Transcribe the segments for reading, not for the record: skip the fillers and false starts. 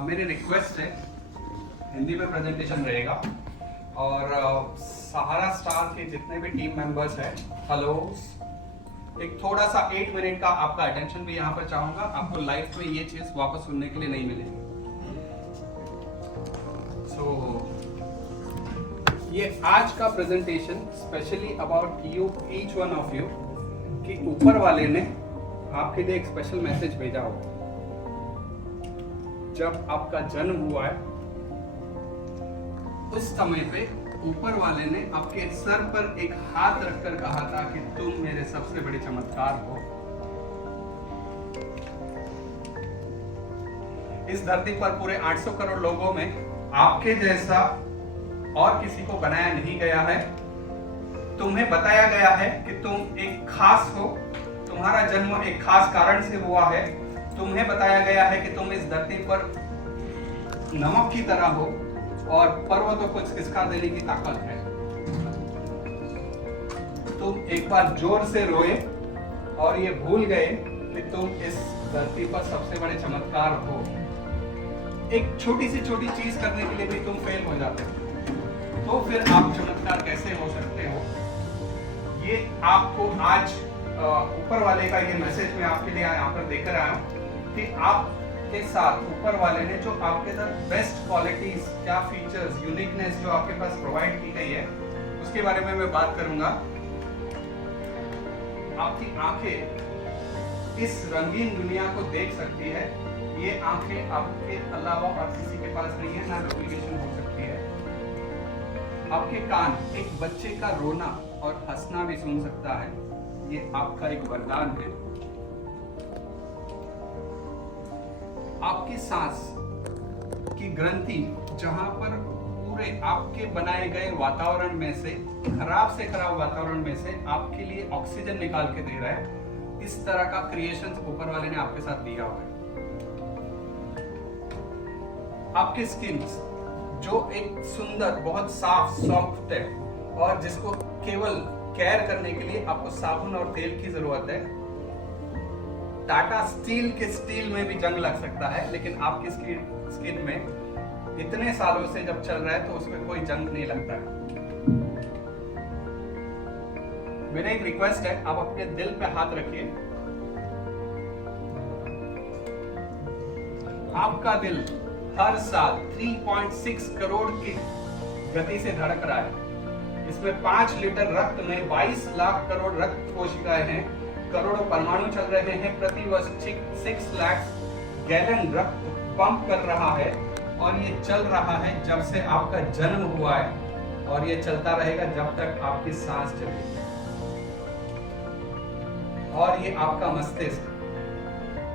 मेरी रिक्वेस्ट है, हिंदी में प्रेजेंटेशन रहेगा और सहारा स्टार के जितने भी टीम मेंबर्स हैं, हेलो, एक थोड़ा सा 8 मिनट का आपका अटेंशन भी यहाँ पर चाहूंगा। आपको लाइफ में ये चीज वापस सुनने के लिए नहीं मिलेगी। ये आज का presentation specially about you, each one of you, कि ऊपर वाले ने आपके लिए एक स्पेशल मैसेज भेजा हो। जब आपका जन्म हुआ है उस समय पे ऊपर वाले ने आपके सर पर एक हाथ रखकर कहा था कि तुम मेरे सबसे बड़े चमत्कार हो। इस धरती पर पूरे 800 करोड़ लोगों में आपके जैसा और किसी को बनाया नहीं गया है। तुम्हें बताया गया है कि तुम एक खास हो, तुम्हारा जन्म एक खास कारण से हुआ है। तुम्हें बताया गया है कि तुम इस धरती पर नमक की तरह हो और पर्वतों को खिसका देने की ताकत है। तुम एक बार जोर से रोए और ये भूल गए कि तुम इस धरती पर सबसे बड़े चमत्कार हो। एक छोटी सी चीज करने के लिए भी तुम फेल हो जाते हो, तो फिर आप चमत्कार कैसे हो सकते हो? ये आपको आज ऊपर वाले का ये मैसेज मैं आपके लिए यहाँ पर देकर आया हूँ कि आपके साथ ऊपर वाले ने जो आपके साथ बेस्ट क्वालिटीज, क्या फीचर्स, यूनिकनेस जो आपके पास प्रोवाइड की गई है, उसके बारे में मैं बात करूंगा। आपकी आंखें इस रंगीन दुनिया को देख सकती है। ये आंखें आपके अलावा और किसी के पास नहीं है, ना डुप्लीकेशन हो सकती है। आपके कान एक बच्चे का रोना और हंसना भी सुन सकता है। ये आपका एक वरदान है। आपकी सांस की ग्रंथि जहां पर पूरे आपके बनाए गए वातावरण में से, खराब से खराब वातावरण में से आपके लिए ऑक्सीजन निकाल के दे रहा है, इस तरह का क्रिएशन ऊपर वाले ने आपके साथ दिया हुआ है। आपकी स्किन जो एक सुंदर, बहुत साफ, सॉफ्ट है और जिसको केवल केयर करने के लिए आपको साबुन और तेल की जरूरत है। टाटा स्टील के स्टील में भी जंग लग सकता है, लेकिन आपकी स्किन में इतने सालों से जब चल रहा है तो उसमें कोई जंग नहीं लगता है। मेरा एक रिक्वेस्ट है, आप अपने दिल पे हाथ रखिए। आपका दिल हर साल 3.6 करोड़ की गति से धड़क रहा है। इसमें 5 लीटर रक्त में 22 लाख करोड़ रक्त कोशिकाएं हैं, करोड़ों परमाणु चल रहे हैं। प्रति वर्ष 6 लाख गैलन रक्त पंप कर रहा है और ये चल रहा है जब से आपका जन्म हुआ है और ये चलता रहेगा जब तक आपकी सांस चलेगी। और ये आपका मस्तिष्क,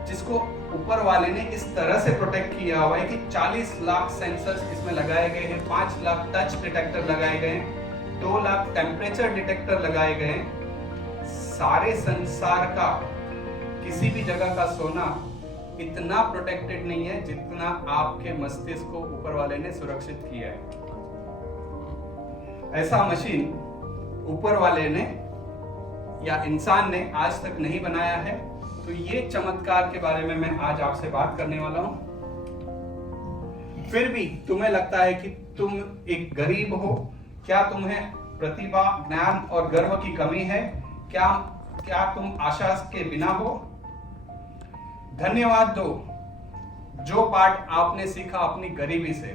जिसको ऊपर वाले ने इस तरह से प्रोटेक्ट किया हुआ है कि 40 लाख सेंसर्स इसमें लगाए गए हैं, 5 लाख टच डिटेक्टर लगाए गए हैं, 2 लाख टेम्परेचर डिटेक्टर लगाए गए हैं। सारे संसार का किसी भी जगह का सोना इतना प्रोटेक्टेड नहीं है जितना आपके मस्तिष्क को ऊपर वाले ने सुरक्षित किया है। ऐसा मशीन ऊपर वाले ने या इंसान ने आज तक नहीं बनाया है। तो ये चमत्कार के बारे में मैं आज आपसे बात करने वाला हूं। फिर भी तुम्हें लगता है कि तुम एक गरीब हो, क्या तुम्हें प्रतिभा, ज्ञान और गर्व की कमी है? क्या तुम आशा के बिना हो? धन्यवाद दो जो पाठ आपने सीखा अपनी गरीबी से।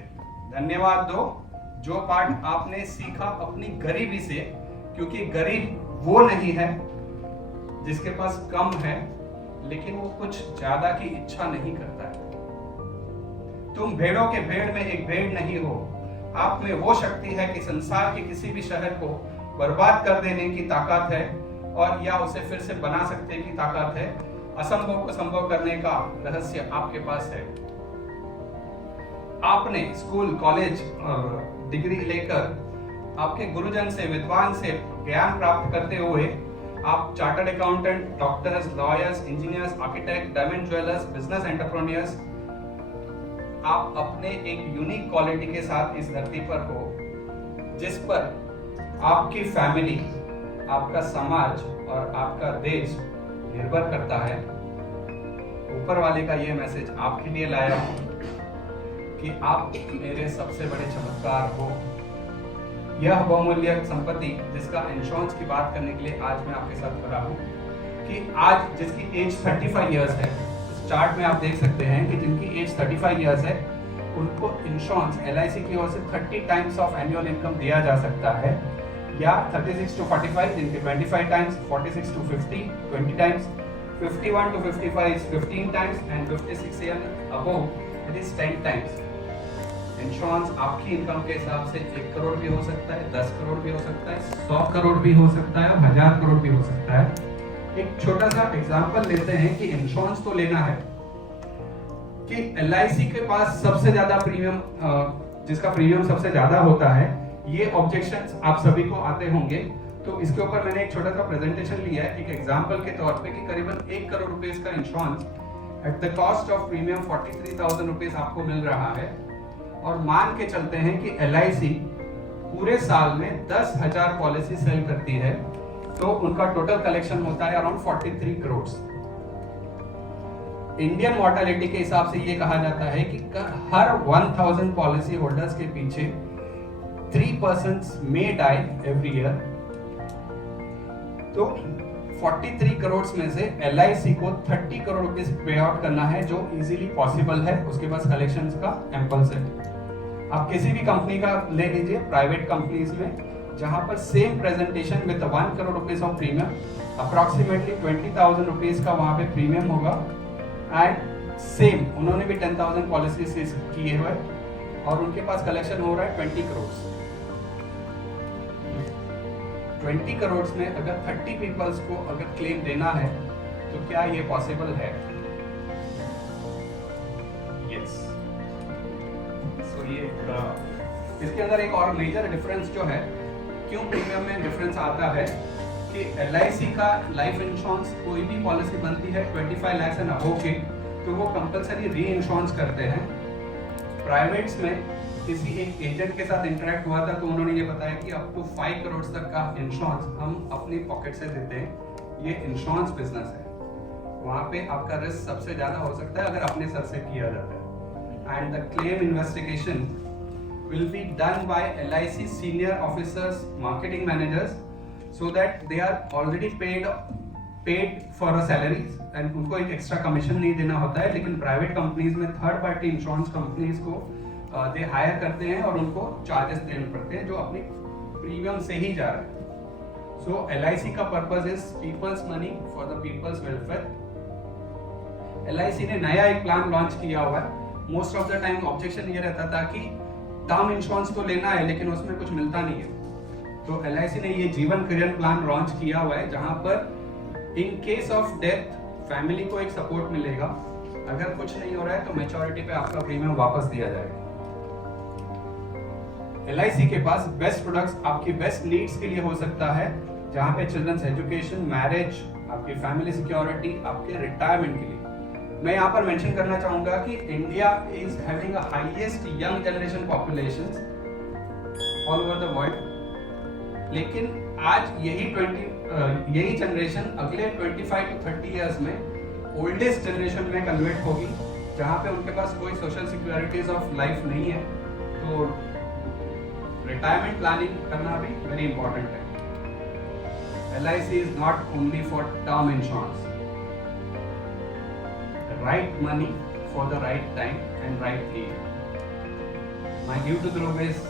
धन्यवाद दो जो पाठ आपने सीखा अपनी गरीबी से, क्योंकि गरीब वो नहीं है जिसके पास कम है लेकिन वो कुछ ज्यादा की इच्छा नहीं करता है। तुम भेड़ों के भेड़ में एक भेड़ नहीं हो। आप में वो शक्ति है कि संसार के किसी भी शहर को बर्बाद कर देने की ताकत है और या उसे फिर से बना सकने की ताकत है। असंभव को संभव करने का रहस्य आपके पास है। आपने स्कूल, कॉलेज और डिग्री लेकर आपके गुरुजन से, विद्वान से ज्ञान प्राप्त करते हुए आप chartered accountant, doctors, lawyers, engineers, architect, diamond jewellers, business entrepreneurs, आप अपने एक यूनिक क्वालिटी के साथ इस धरती पर हो, जिस पर आपकी फैमिली, आपका समाज और आपका देश निर्भर करता है। ऊपर वाले का ये मैसेज आपके लिए लाया हूं। कि आप मेरे सबसे बड़े चमत्कार हो। यह बहुमूल्य संपत्ति जिसका इंश्योरेंस की बात करने के लिए आज मैं आपके साथ खड़ा हूँ कि आज जिसकी एज 35 इयर्स है, इस चार्ट में आप देख सकते हैं कि जिनकी एज 35 इयर्स है उनको इंश्योरेंस LIC की ओर से 30 टाइम्स ऑफ एनुअल इनकम दिया जा सकता है, या 36 to 45 जिनके 25 times, 46 to 50 20 times, 51 to 55 is 15 times and 56 and above it is 10 times। Insurance आपकी इनकम के हिसाब से 1 करोड़ भी हो सकता है, 10 करोड़ भी हो सकता है, 100 करोड़ भी हो सकता है, 1000 करोड़ भी हो सकता है। एक छोटा सा एग्जांपल लेते हैं कि इंश्योरेंस तो लेना है कि LIC के पास सबसे ज्यादा प्रीमियम, जिसका प्रीमियम सबसे ज्यादा होता है, ये ऑब्जेक्शंस आप सभी को आते होंगे। तो इसके ऊपर मैंने एक छोटा सा प्रेजेंटेशन लिया है एक एग्जांपल के तौर पे कि करीबन 1 करोड़ रुपए का insurance at the cost of premium 43,000 rupees आपको मिल रहा है। और मान के चलते हैं कि LIC पूरे साल में 10,000 पॉलिसी सेल करती है, तो उनका टोटल कलेक्शन होता है अराउंड 43 करोड़। इंडियन मॉर्टेलिटी के हिसाब से ये कहा जाता है कि हर 1000 पॉलिसी होल्डर्स के पीछे 3 persons may die every year। तो 43 करोड़ में से LIC को 30 करोड़ रुपीस पे आउट करना है, जो इजीली पॉसिबल है, उसके पास कलेक्शंस का एम्पल्स है। आप किसी भी कंपनी का ले लीजिए, प्राइवेट कंपनीज में, जहां पर same presentation with 1 crore rupees of premium, approximately 20,000 rupees का वहां पे प्रीमियम होगा, एंड सेम उन्होंने भी 10,000 पॉलिसीज किए हुए और उनके पास कलेक्शन हो रहा है 20 करोड़। 20 करोड़ में अगर 30 पीपल्स को अगर क्लेम देना है तो क्या ये पॉसिबल है? यस। सो ये इसके अंदर एक और मेजर डिफरेंस जो है, क्यों प्रीमियम में डिफरेंस आता है कि LIC का लाइफ इंश्योरेंस कोई भी पॉलिसी बनती है 25 लाख एंड अबव की, तो वो कंपलसरी री इंश्योरेंस करते हैं। प्राइवेट्स में किसी एक एजेंट के साथ इंटरेक्ट हुआ था तो उन्होंने ये बताया कि अप टू 5 करोड़ तक का इंश्योरेंस हम अपनी पॉकेट से देते हैं। ये इंश्योरेंस बिजनेस है, वहाँ पे आपका रिस्क सबसे ज़्यादा हो सकता है अगर अपने सर से किया जाता है। And the claim investigation will be done by LIC senior officers, marketing managers, so that they are already paid for a salaries and उनको एक एक्स्ट्रा कमीशन नहीं देना होता है। लेकिन प्राइवेट कंपनीज में थर्ड पार्टी इंश्योरेंस कंपनीज को they hire करते हैं और उनको चार्जेस देने पड़ते हैं जो अपनी प्रीमियम से ही जा रहे हैं। सो LIC का purpose is people's money for the people's welfare. LIC ने नया एक प्लान लॉन्च किया हुआ है। Most of the time objection ये रहता था कि टर्म इंश्योरेंस तो लेना है लेकिन उसमें कुछ मिलता नहीं है। तो LIC ने ये जीवन कल्याण प्लान लॉन्च किया हुआ है, जहां पर in case of death family को एक सपोर्ट मिलेगा। अगर कुछ नहीं हो रहा है तो मैच्योरिटी पे आपका प्रीमियम वापस दिया जाएगा। LIC के पास बेस्ट प्रोडक्ट्स आपकी बेस्ट नीड्स के लिए हो सकता है, जहां पे चिल्ड्रंस एजुकेशन, मैरिज, आपकी फैमिली सिक्योरिटी, आपके रिटायरमेंट के लिए। मैं यहाँ पर मेंशन करना चाहूंगा कि India is having a highest young generation population all over the world, लेकिन आज यही जनरेशन अगले 25 to 30 इयर्स में ओल्डेस्ट जनरेशन में कन्वर्ट होगी, जहाँ पे उनके पास कोई सोशल सिक्योरिटीज ऑफ लाइफ नहीं है। तो रिटायरमेंट प्लानिंग करना भी वेरी इंपॉर्टेंट है। LIC is not only for term insurance, right money for the right time and right need। My due to group is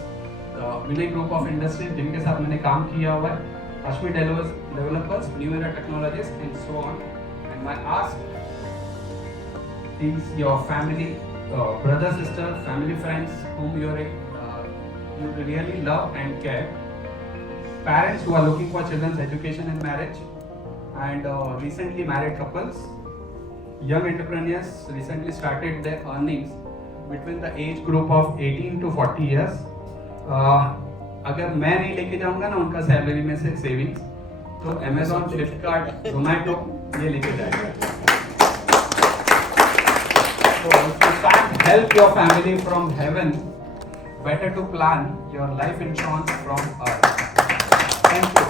Vinay Group of Industries, जिनके साथ मैंने काम किया हुआ है, Ashmi Developers, New Era Technologies and so on। And my ask is your family, brother, sister, family, friends whom you really love and care, parents who are looking for children's education and marriage, and recently married couples, young entrepreneurs recently started their earnings between the age group of 18 to 40 years। अगर मैं नहीं लेके जाऊंगा ना उनका salary में से savings, तो Amazon, Flipkart, Zomato ये लेके जाएगा। So if you can't help your family from heaven, better to plan your life insurance from earth। Thank you।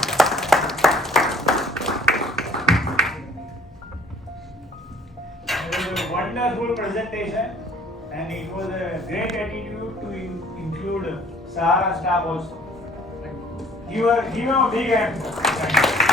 Wonderful presentation, and it was a great attitude to include Sahara staff also. Give a big hand. Thank you.